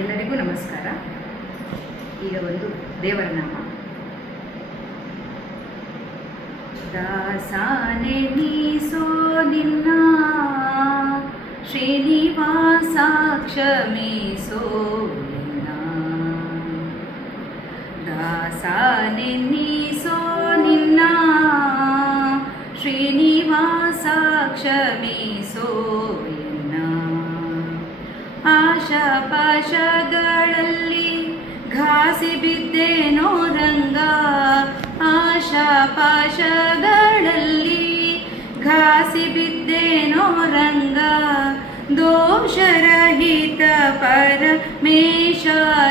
ಎಲ್ಲರಿಗೂ ನಮಸ್ಕಾರ. ಈಗ ಒಂದು ದೇವರ ನಾಮ. ದಾಸಾನೆ ನೀಸೋ ನಿನ್ನ ಶ್ರೀನಿವಾಸ ಕ್ಷಮಿಸೋ ನಿನ್ನ. ದಾಸಾನೆ ನೀಸೋ ನಿನ್ನ ಶ್ರೀನಿವಾಸ ಕ್ಷಮಿಸೋ ನಿನ್ನ. ಆಶಾಪಾಶಗಳಲ್ಲಿ ಘಾಸಿ ಬಿದ್ದೇನೋ ರಂಗ, ಆಶಾಪಾಶಗಳಲ್ಲಿ ಘಾಸಿ ಬಿದ್ದೇನೋ ರಂಗ. ದೋಷರಹಿತ ಪರಮೇಶ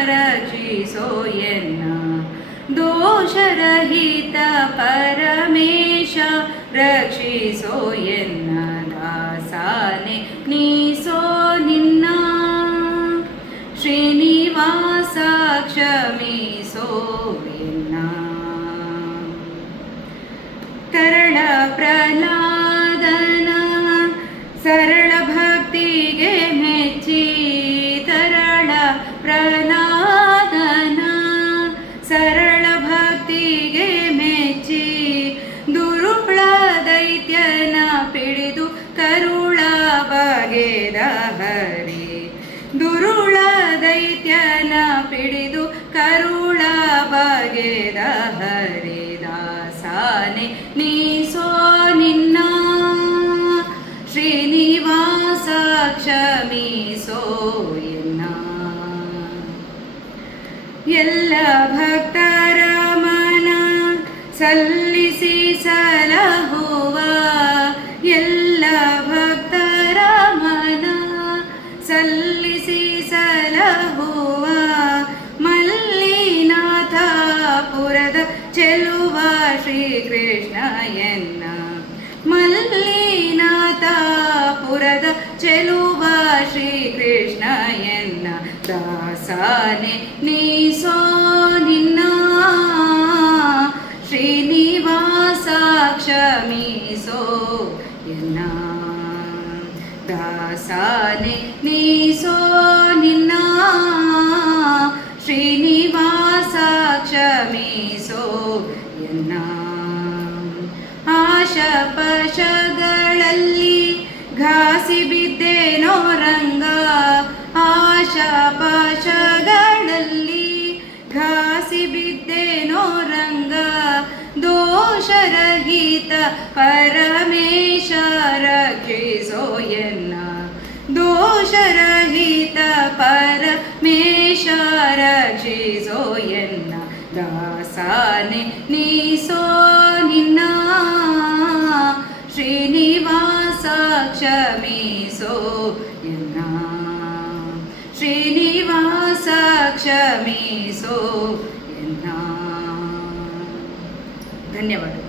ರಕ್ಷಿಸೋ ಎನ್ನ. ದೋಷರಹಿತ ಪರಮೇಶ ರಕ್ಷಿಸೋ ಎನ್ನ. ದಾಸಾನೆ ನೀಸೋ ನಿನ್ನ ಶ್ರೀನಿವಾಸ ಕ್ಷಮಿಸೋ ಎನ್ನ. ತರಳ ಪ್ರಹ್ಲಾದನ ಸರಳ ಭಕ್ತಿಗೆ ಮೆಚ್ಚಿ, ತರಳ ಪ್ರಹ್ಲಾದನ ಸರಳ ಭಕ್ತಿಗೆ ಮೆಚ್ಚಿ, ದುರುಳ ದೈತ್ಯನ ಪಿಡಿದು ಕರುಳ ಬಗೆದ ಹರಿ. ದುರುಳ ದೈತ್ಯನ ಪಿಡಿದು ಕರುಳ ಬಗೆದ ಹರಿದಾಸನೆ ನೀಸೋ ನಿನ್ನ ಶ್ರೀನಿವಾಸ ಕ್ಷಮಿಸೋ ಎನ್ನ. ಎಲ್ಲ ಭಕ್ತರ ಮನ ಸಲ್ಲಿಸಿ ಸಲಹುವ, ಎಲ್ಲ ಭಕ್ತರ ಮನ ಸಲ್ಲಿಸಿ ಸಲಹುವ, ಮಲ್ಲಿನಾಥಪುರದ ಚೆಲುವ ಶ್ರೀಕೃಷ್ಣ ಎನ್ನ. ಮಲ್ಲಿನಾಥಪುರದ ಚೆಲುವ ಶ್ರೀಕೃಷ್ಣ ಎನ್ನ. ದಾಸನೆ ನೀಸೋ ನಿನ್ನ ಶ್ರೀನಿವಾಸ ಕ್ಷಮಿಸೋ ಎನ್ನ. ದಾಸನೆ ನೀಸೋ ನಿನ್ನ ಶ್ರೀನಿವಾಸ ಕ್ಷಮಿಸೋ ಎನ್ನ. ಆಶಾಪಾಶಗಳಲ್ಲಿ ಘಾಸಿ ಬಿದ್ದೇನೋ ರಂಗ, ಆಶಾಪಾಶಗಳಲ್ಲಿ ಘಾಸಿ ಬಿದ್ದೇನೋ ರಂಗ. ದೋಷರಹಿತ ಪರಮೇಶ ರಕ್ಷಿಸೋ ಎನ್ನ. ದೋಷರಹಿತ ಪರಮೇಶ ರಕ್ಷಿಸೋ ಎನ್ನ. ದಾಸನೆ ನೀಸೋ ನಿನ್ನ ಶ್ರೀನಿವಾಸ ಕ್ಷಮಿಸೋ ಎನ್ನ. ಶ್ರೀನಿವಾಸ ಕ್ಷಮಿಸೋ ಎನ್ನ. ಧನ್ಯವಾದ.